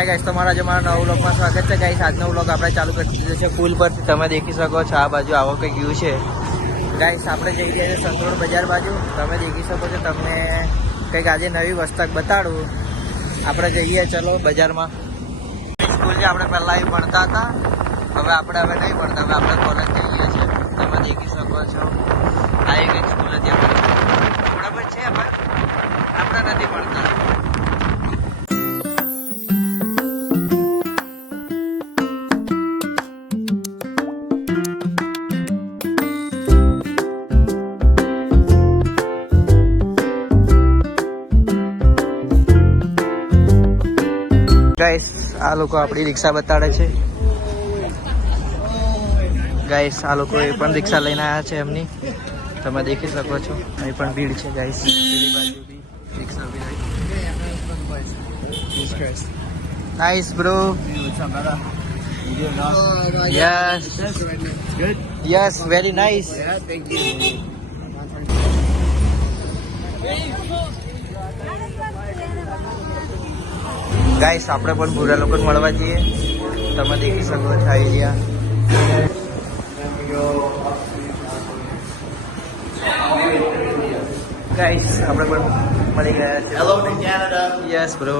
Hi guys, તમારા જે મારા નવા વ્લોગમાં સ્વાગત છે ગાઈસ. આજનો વ્લોગ આપણે ચાલુ કરી દીધો છે પુલ પરથી. તમે દેખી શકો છો આ બાજુ આવો કંઈક વ્યૂ છે ગાઈસ. આપણે જઈ રહ્યા છીએ સંતોડ બજાર બાજુ. તમે દેખી શકો છો. તમને કંઈક આજે નવી વસ્તુ બતાડું. આપણે જઈએ ચલો બજારમાં. સ્કૂલ જે આપણે પહેલાં ભણતા હતા, હવે નહીં ભણતા, હવે આપણે કોલેજ જઈએ છીએ. તમે દેખી શકો છો આ એક સ્કૂલ હતી બરાબર છે, પણ આપણે નથી ભણતા. ગાઈસ, આ લોકો આપણી રિક્ષા બતાડે છે ગાઈસ. આ લોકો એ પણ રિક્ષા લઈને આવ્યા છે એમની. તમે દેખી શકો છો અહીં પણ ભીડ છે ગાઈસ. પેલી બાજુ બી રિક્ષા બી nice bro. Yes yes, very nice. Guys, આપણે પણ ભૂરા લોકોને મળવા જઈએ. તમે દેખી શકો છો આવી ગયા ગાઈસ. આપણે પણ મળી ગયા છે. Hello to Canada. Yes bro.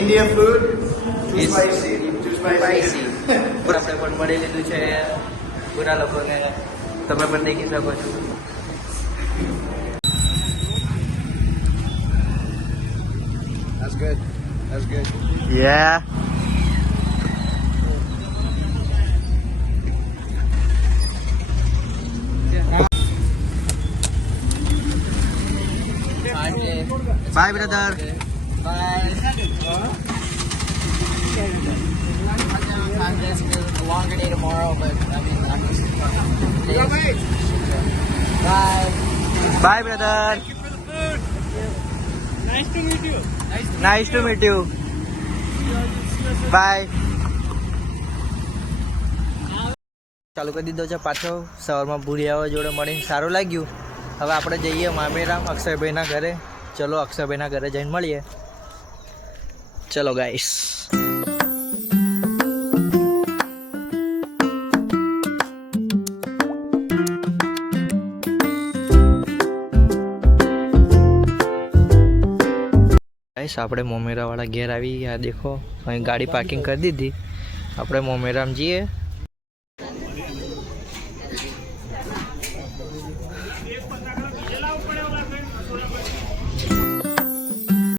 Indian food. Too spicy. Too spicy. આપણે પણ મળી લીધું છે ભૂરા લોકોને. તમે પણ દેખી શકો છો. That's good. That's good. Yeah. Bye, brother. Bye. A longer day tomorrow, but I mean, I'm just. Bye. Bye, brother. Thank you for the food. Nice to meet you. Nice to meet you. Bye. ચાલુ કરી દીધો છે પાછો. સવારમાં ભૂરિયાઓ જોડે મળીને સારું લાગ્યું. હવે આપણે જઈએ મામેરામ અક્ષયભાઈના ઘરે. ચલો અક્ષયભાઈના ઘરે જઈને મળીએ. ચલો ગાઈસ. ગાઈસ, આપણે મોમેરાવાળા ઘેર આવી ગયા. દેખો અહીં ગાડી પાર્કિંગ કરી દીધી. આપણે મોમેરામ જઈએ.